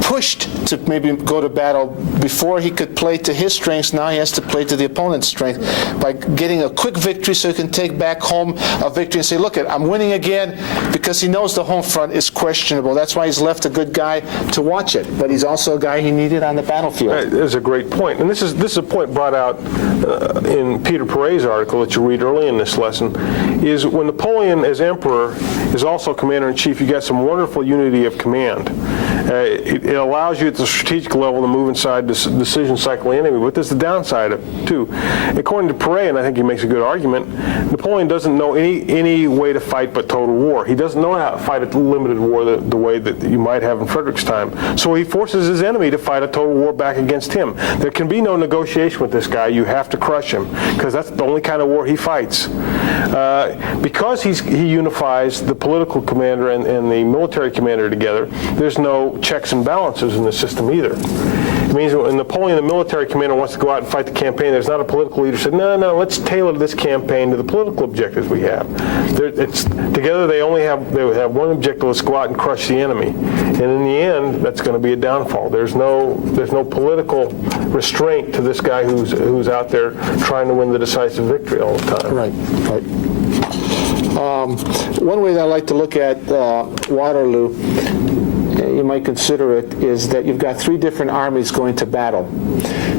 pushed to maybe go to battle. Before he could play to his strengths, now he has to play to the opponent's strength by getting a quick victory so he can take back home a victory and say, look, I'm winning again, because he knows the home front is questionable. That's why he's left a good guy to watch it. But he's also a guy he needed on the battlefield. That is a great point. And this is a point brought out in Peter Perret's article that you read early in this lesson, is when Napoleon as emperor is also commander-in-chief, you got some wonderful unity of command. It allows you at the strategic level to move inside this decision cycle of the enemy, but there's the downside of it, too. According to Perret, and I think he makes a good argument, Napoleon doesn't know any way to fight but total war. He doesn't know how to fight a limited war the way that you might have in Frederick's time. So he forces his enemy to fight a total war back against him. There can be no negotiation with this guy. You have to crush him, because that's the only kind of war he fights. Because he unifies the political commander and the military commander together, there's no checks and balances in the system either. It means when Napoleon, the military commander, wants to go out and fight the campaign, there's not a political leader who said, no, let's tailor this campaign to the political objectives we have. Together they have one objective: let's go out and crush the enemy. And in the end, that's going to be a downfall. There's no political restraint to this guy who's out there trying to win the decisive victory all the time. Right. One way that I like to look at Waterloo, you might consider it, is that you've got three different armies going to battle.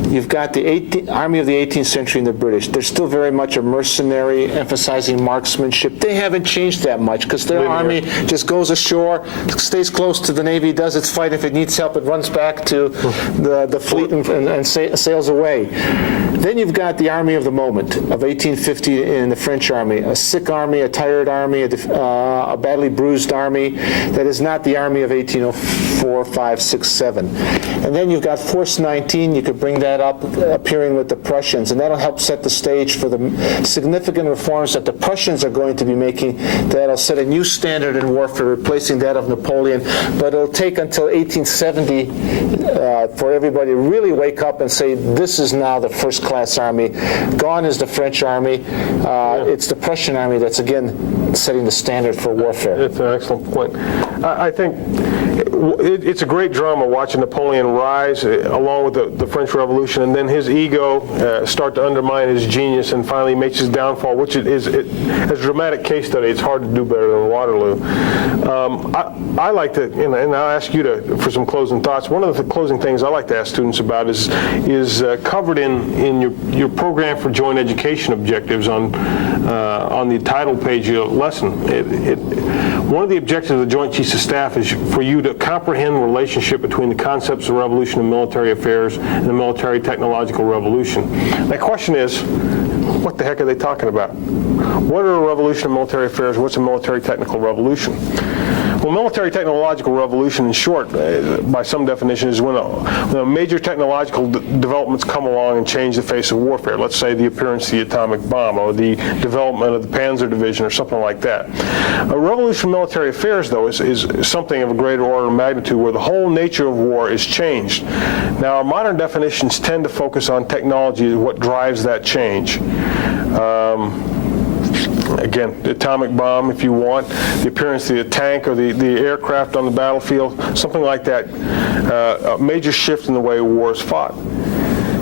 You've got the army of the 18th century and the British. They're still very much a mercenary, emphasizing marksmanship. They haven't changed that much, because their army just goes ashore, stays close to the Navy, does its fight. If it needs help, it runs back to the fleet and sails away. Then you've got the army of the moment of 1850 in the French army, a sick army, a tired army, a badly bruised army that is not the army of 1804, 5, 6, 7. And then you've got Force 19. You could bring that that up, appearing with the Prussians, and that'll help set the stage for the significant reforms that the Prussians are going to be making. That'll set a new standard in warfare, replacing that of Napoleon. But it'll take until 1870 for everybody to really wake up and say, this is now the first-class army. Gone is the French army. It's the Prussian army that's, again, setting the standard for warfare. It's an excellent point. I think it's a great drama watching Napoleon rise along with the French Revolution, and then his ego start to undermine his genius, and finally makes his downfall, which as a dramatic case study, it's hard to do better than Waterloo. I like to, and I'll ask you for some closing thoughts. One of the closing things I like to ask students about is covered in your program for joint education objectives on the title page of your lesson. One of the objectives of the Joint Chiefs of Staff is for you to comprehend the relationship between the concepts of revolution and military affairs and the military technological revolution. My question is, what the heck are they talking about? What are a revolution and military affairs? What's a military technical revolution? Well, military technological revolution, in short, by some definition, is when major technological developments come along and change the face of warfare. Let's say the appearance of the atomic bomb or the development of the Panzer Division or something like that. A revolution in military affairs, though, is something of a greater order of magnitude where the whole nature of war is changed. Now, our modern definitions tend to focus on technology as what drives that change. Again, the atomic bomb, if you want, the appearance of the tank or the aircraft on the battlefield, something like that, a major shift in the way war is fought.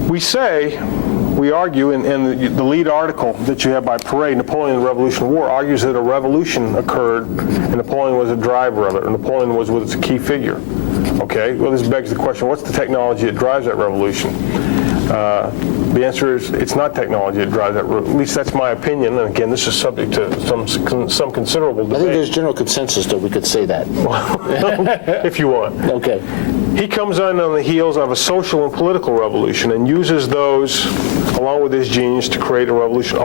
We argue, in the lead article that you have by Parade, Napoleon and the Revolution War, argues that a revolution occurred and Napoleon was a driver of it, or Napoleon was a key figure. Okay, well, this begs the question, what's the technology that drives that revolution? The answer is it's not technology that drives that. At least that's my opinion. And again, this is subject to some considerable debate. I think there's general consensus that we could say that. If you want. Okay. He comes on the heels of a social and political revolution and uses those, along with his genius, to create a revolution.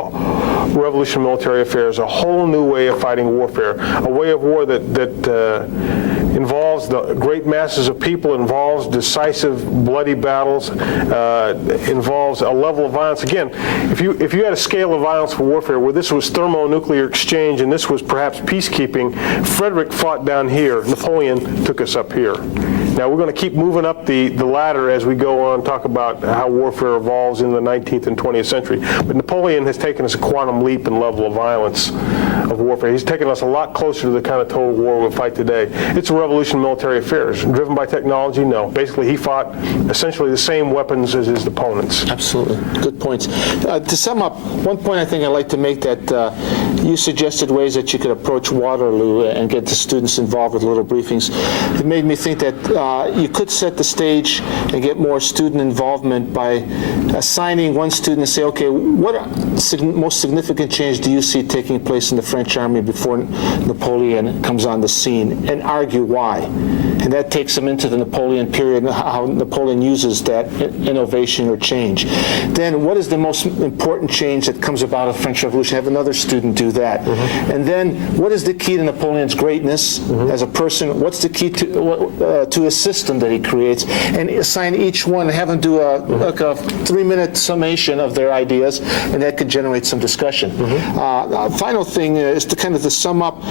Revolution in military affairs, a whole new way of fighting warfare, a way of war that involves the great masses of people, involves decisive, bloody battles, involves a level of violence. Again, if you had a scale of violence for warfare where this was thermonuclear exchange and this was perhaps peacekeeping, Frederick fought down here. Napoleon took us up here. Now, we're going to keep moving up the ladder as we go on and talk about how warfare evolves in the 19th and 20th century. But Napoleon has taken us a quantum leap in level of violence of warfare. He's taken us a lot closer to the kind of total war we fight today. It's a revolution in military affairs. Driven by technology? No. Basically, he fought essentially the same weapons as his opponents. Absolutely. Good points. To sum up, one point I think I'd like to make that you suggested ways that you could approach Waterloo and get the students involved with little briefings. It made me think that you could set the stage and get more student involvement by assigning one student and say, okay, what most significant change do you see taking place in the French army before Napoleon comes on the scene, and argue why. And that takes them into the Napoleon period and how Napoleon uses that innovation or change. Then what is the most important change that comes about of the French Revolution? Have another student do that. And then what is the key to Napoleon's greatness as a person? What's the key to his system that he creates? And assign each one, have them do a 3-minute summation of their ideas, and that could generate some discussion. Final thing is to kind of sum up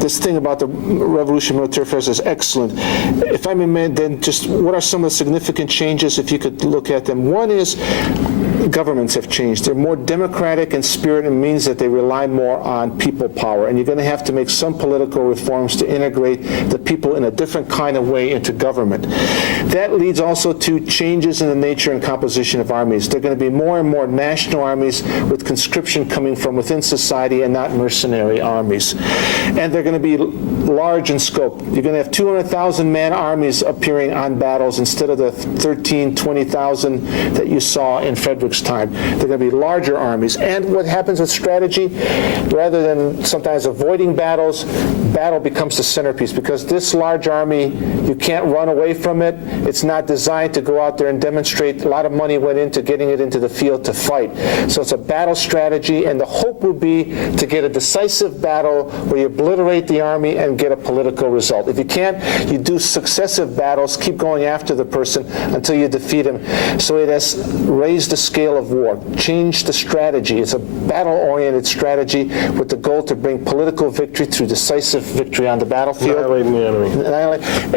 this thing about the revolution in military affairs is excellent. If I may, then just what are some of the significant changes, if you could look at them? One is governments have changed. They're more democratic in spirit, and means that they rely more on people power. And you're going to have to make some political reforms to integrate the people in a different kind of way into government. That leads also to changes in the nature and composition of armies. They're going to be more and more national armies with conscription coming from within society and not mercenary armies. And they're going to be large in scope. You're going to have 200,000 man armies appearing on battles instead of the 13,000, 20,000 that you saw in Frederick's Frederick's time. They're going to be larger armies. And what happens with strategy, rather than sometimes avoiding battles, battle becomes the centerpiece, because this large army, you can't run away from it. It's not designed to go out there and demonstrate. A lot of money went into getting it into the field to fight. So it's a battle strategy, and the hope would be to get a decisive battle where you obliterate the army and get a political result. If you can't, you do successive battles, keep going after the person until you defeat him. So it has raised the scale of war, changed the strategy. It's a battle-oriented strategy with the goal to bring political victory through decisive victory on the battlefield. Annihilating the enemy.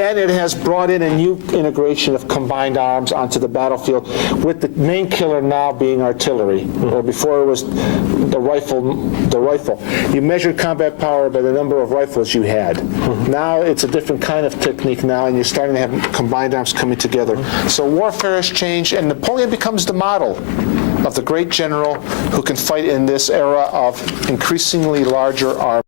And it has brought in a new integration of combined arms onto the battlefield, with the main killer now being artillery, or before it was the rifle. You measured combat power by the number of rifles you had. Now it's a different kind of technique now, and you're starting to have combined arms coming together. So warfare has changed, and Napoleon becomes the model of the great general who can fight in this era of increasingly larger armies.